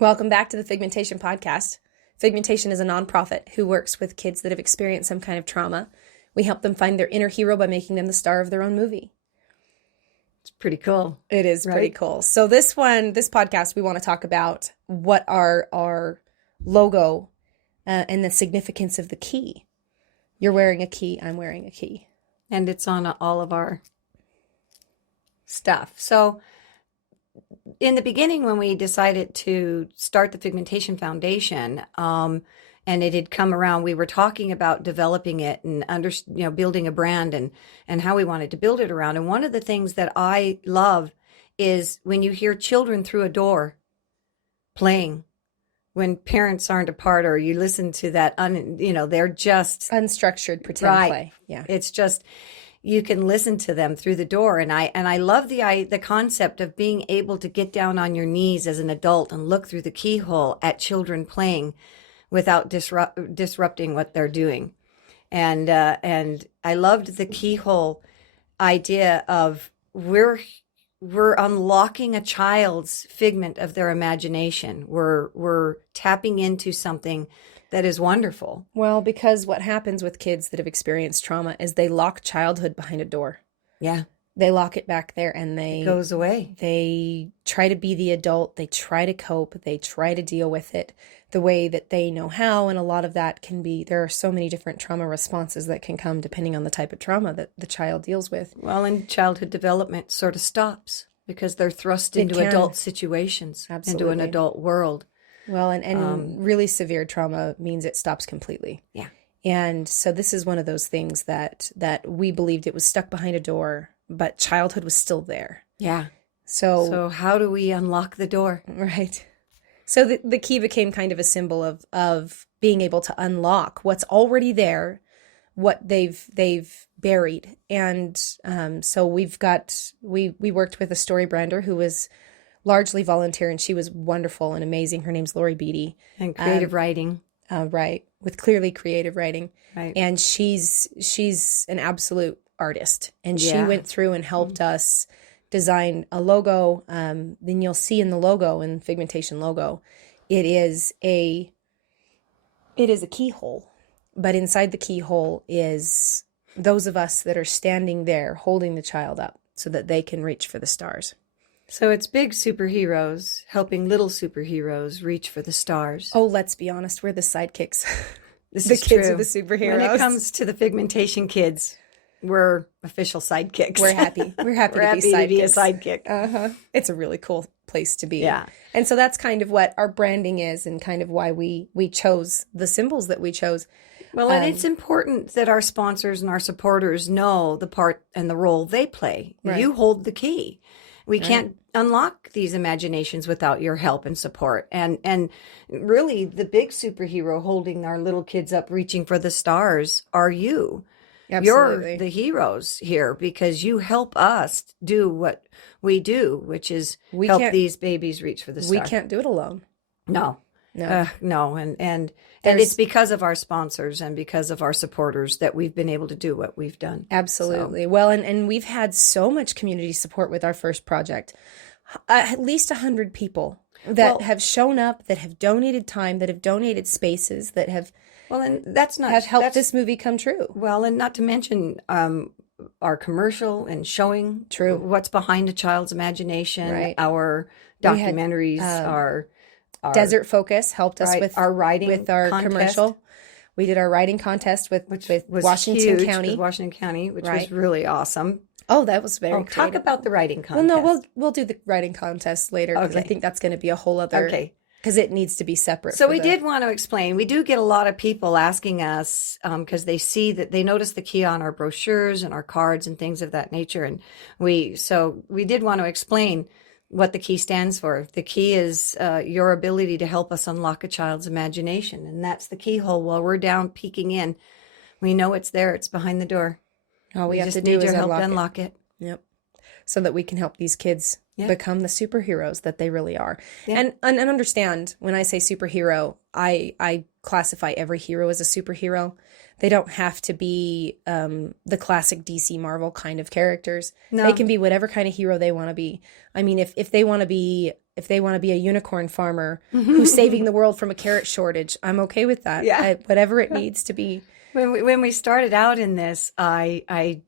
Welcome back to the Figmentation podcast. Figmentation is a nonprofit who works with kids that have experienced some kind of trauma. We help them find their inner hero by making them the star of their own movie. It's pretty cool. It is pretty cool. So this podcast, we want to talk about what our logo and the significance of the key. You're wearing a key. I'm wearing a key. And it's on all of our stuff. So in the beginning, when we decided to start the Figmentation Foundation, and it had come around, we were talking about developing it and building a brand and how we wanted to build it around. And one of the things that I love is when you hear children through a door playing, when parents aren't apart, or you listen to that, they're just unstructured pretend play. Yeah, it's just. You can listen to them through the door. And I love the concept of being able to get down on your knees as an adult and look through the keyhole at children playing without disrupting what they're doing. And I loved the keyhole idea of we're unlocking a child's figment of their imagination. We're tapping into something that is wonderful. Well, because what happens with kids that have experienced trauma is they lock childhood behind a door. Yeah. They lock it back there and it goes away. They try to be the adult. They try to cope. They try to deal with it the way that they know how. And a lot of that can be, there are so many different trauma responses that can come depending on the type of trauma that the child deals with. Well, and childhood development sort of stops because they're thrust into adult situations, into an adult world. Well, and really severe trauma means it stops completely. Yeah. And so this is one of those things that we believed it was stuck behind a door, but childhood was still there. Yeah. So how do we unlock the door? Right. So the key became kind of a symbol of being able to unlock what's already there, what they've buried. And so we worked with a story brander who was largely volunteer, and she was wonderful and amazing. Her name's Lori Beatty. And creative writing. Right. With clearly creative writing. Right. And she's an absolute artist. And she went through and helped us design a logo. Then you'll see in the logo, in Figmentation logo, it is a keyhole. But inside the keyhole is those of us that are standing there holding the child up so that they can reach for the stars. So it's big superheroes helping little superheroes reach for the stars. Oh, let's be honest, we're the sidekicks. The kids are the superheroes. When it comes to the Figmentation kids, we're official sidekicks. We're happy. We're happy to be a sidekick. It's a really cool place to be. Yeah. And so that's kind of what our branding is and kind of why we chose the symbols that we chose. Well, and it's important that our sponsors and our supporters know the part and the role they play. Right. You hold the key. We can't unlock these imaginations without your help and support. And really, the big superhero holding our little kids up, reaching for the stars, are you. Absolutely. You're the heroes here because you help us do what we do, which is help these babies reach for the stars. We can't do it alone. No. And it's because of our sponsors and because of our supporters that we've been able to do what we've done. Absolutely. So. Well, and we've had so much community support with our first project. At least 100 people that have shown up, that have donated time, that have donated spaces, that have helped this movie come true. Well, and not to mention our commercial and showing what's behind a child's imagination. Right. Our documentaries are. Our Desert Focus helped us with our writing with our contest. Commercial. We did our writing contest with Washington County. With Washington County, which was really awesome. Oh, that was very creative. Talk about the writing contest. Well, no, we'll do the writing contest later because I think that's going to be a whole other. Because it needs to be separate. So we did want to explain. We do get a lot of people asking us because they see that they notice the key on our brochures and our cards and things of that nature, and we did want to explain what the key stands for. The key is your ability to help us unlock a child's imagination. And that's the keyhole. While we're down peeking in, we know it's there. It's behind the door. All we have to do is help unlock it. Yep. So that we can help these kids become the superheroes that they really are. Yeah. And understand, when I say superhero, I classify every hero as a superhero. They don't have to be the classic DC Marvel kind of characters. No. They can be whatever kind of hero they want to be. I mean, if they want to be a unicorn farmer who's saving the world from a carrot shortage, I'm okay with that. Yeah. Whatever it needs to be. When we started out in this, I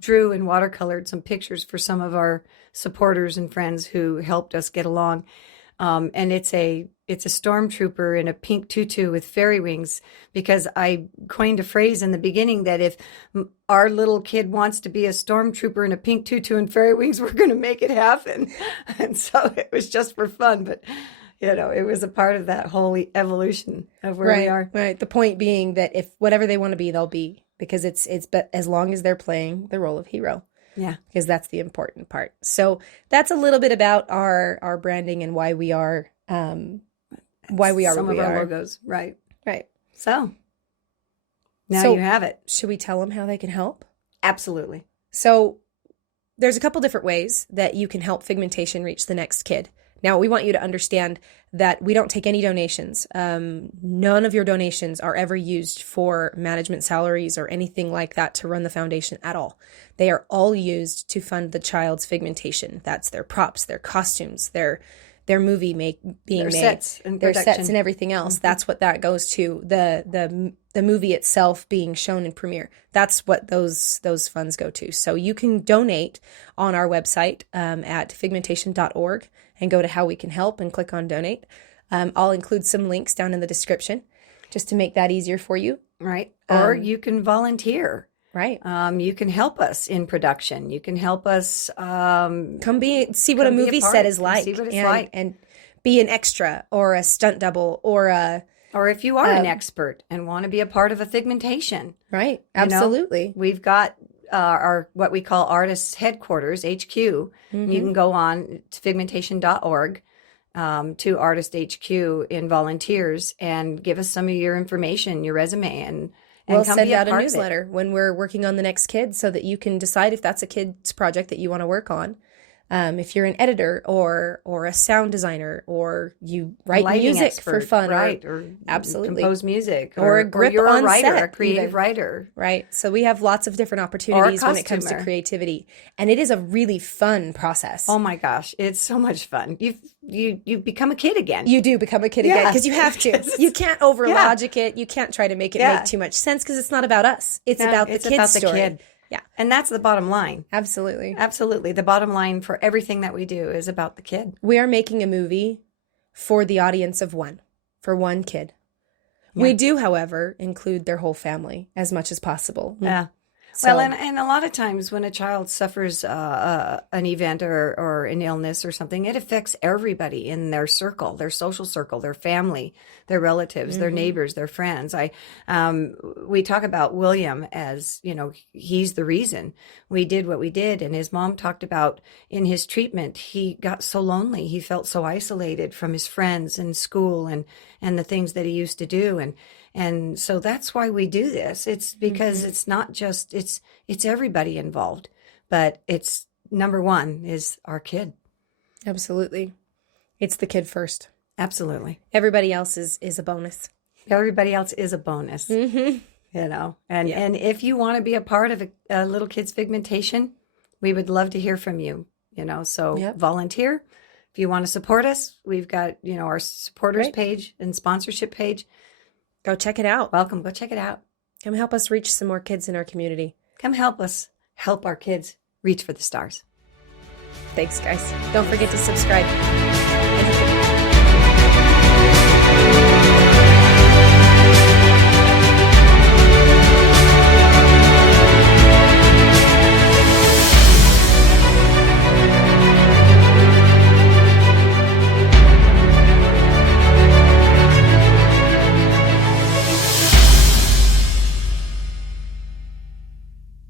drew and watercolored some pictures for some of our supporters and friends who helped us get along. And it's a stormtrooper in a pink tutu with fairy wings, because I coined a phrase in the beginning that if our little kid wants to be a stormtrooper in a pink tutu and fairy wings, we're going to make it happen. And so it was just for fun, but it was a part of that whole evolution of where we are. Right. The point being that if whatever they want to be, they'll be, because but as long as they're playing the role of hero. Yeah. Because that's the important part. So that's a little bit about our branding and why we are some of our are. logos. Right. Right. So now you have it. Should we tell them how they can help? Absolutely. So there's a couple different ways that you can help Figmentation reach the next kid. Now, we want you to understand that we don't take any donations. None of your donations are ever used for management salaries or anything like that to run the foundation at all. They are all used to fund the child's Figmentation. That's their props, their costumes, their movie being made, sets and their production. sets and everything else. Mm-hmm. That's what that goes to. The movie itself being shown in premiere. That's what those funds go to. So you can donate on our website at figmentation.org and go to how we can help and click on donate. I'll include some links down in the description just to make that easier for you. Right. Or you can volunteer. Right. You can help us in production. You can help us see what a movie set is like. See what it's like. And be an extra or a stunt double or if you are an expert and want to be a part of a Figmentation. Right. Absolutely. We've got our what we call artists headquarters, HQ. Mm-hmm. You can go on to figmentation.org to Artist HQ in volunteers and give us some of your information, your resume, and we'll send out a newsletter when we're working on the next kid so that you can decide if that's a kid's project that you want to work on. If you're an editor or a sound designer, or you write music for fun, or absolutely compose music, or a grip you're on a writer, set, a creative writer, right? So we have lots of different opportunities when it comes to creativity, and it is a really fun process. Oh my gosh, it's so much fun! You become a kid again. You do become a kid again because you have to. You can't over logic it. You can't try to make it make too much sense because it's not about us. It's about the kid's story. Kid. Yeah. And that's the bottom line. Absolutely. Absolutely. The bottom line for everything that we do is about the kid. We are making a movie for the audience of one, for one kid. Yeah. We do, however, include their whole family as much as possible. Yeah. So, well, and a lot of times when a child suffers an event or an illness or something, it affects everybody in their circle, their social circle, their family, their relatives, their neighbors, their friends. We talk about William as, he's the reason we did what we did. And his mom talked about in his treatment, he got so lonely. He felt so isolated from his friends and school and the things that he used to do. And so that's why we do this. It's because it's not just, it's everybody involved, but it's number one is our kid. Absolutely. It's the kid first. Absolutely. Everybody else is a bonus. Everybody else is a bonus, and if you want to be a part of a little kid's Figmentation, we would love to hear from you, so volunteer. If you want to support us, we've got, our supporters page and sponsorship page. Go check it out. Welcome. Go check it out. Come help us reach some more kids in our community. Come help us help our kids reach for the stars. Thanks, guys. Don't forget to subscribe.